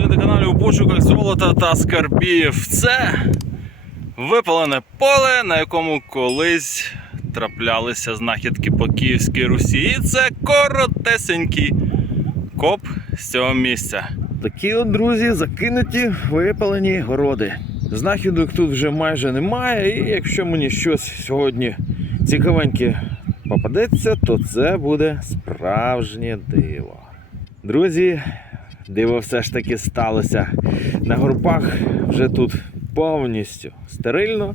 Привіт на каналі у пошуках золота та скарбів. Це випалене поле, на якому колись траплялися знахідки по Київській Русі. І це коротесенький коп з цього місця. Такі от, друзі, закинуті випалені городи. Знахідок тут вже майже немає, і якщо мені щось сьогодні цікавеньке попадеться, то це буде справжнє диво. Друзі, диво все ж таки сталося. На горбах вже тут повністю стерильно.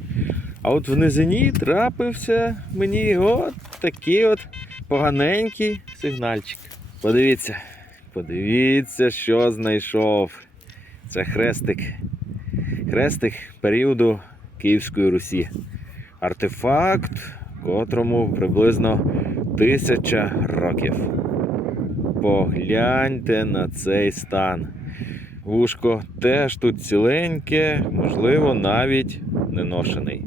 А от в низині трапився мені от такий от поганенький сигнальчик. Подивіться. Подивіться, що знайшов. Це хрестик. Хрестик періоду Київської Русі. Артефакт, котрому приблизно тисяча років. Погляньте на цей стан. Вушко теж тут ціленьке, можливо, навіть не ношений.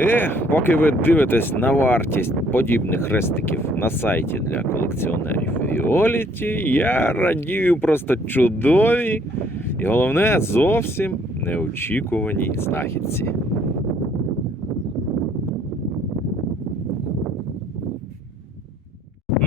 Е, поки ви дивитесь на вартість подібних хрестиків на сайті для колекціонерів Віоліті, я радію просто чудові і головне зовсім неочікуваній знахідці.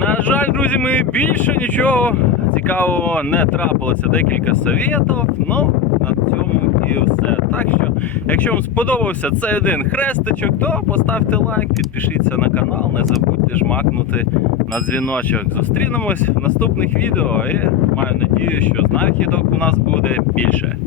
На жаль, друзі, ми більше нічого цікавого не трапилося. Декілька совєтів, ну на цьому і все. Так що, якщо вам сподобався цей один хрестичок, то поставте лайк, підпишіться на канал, не забудьте жмакнути на дзвіночок. Зустрінемось в наступних відео і маю надію, що знахідок у нас буде більше.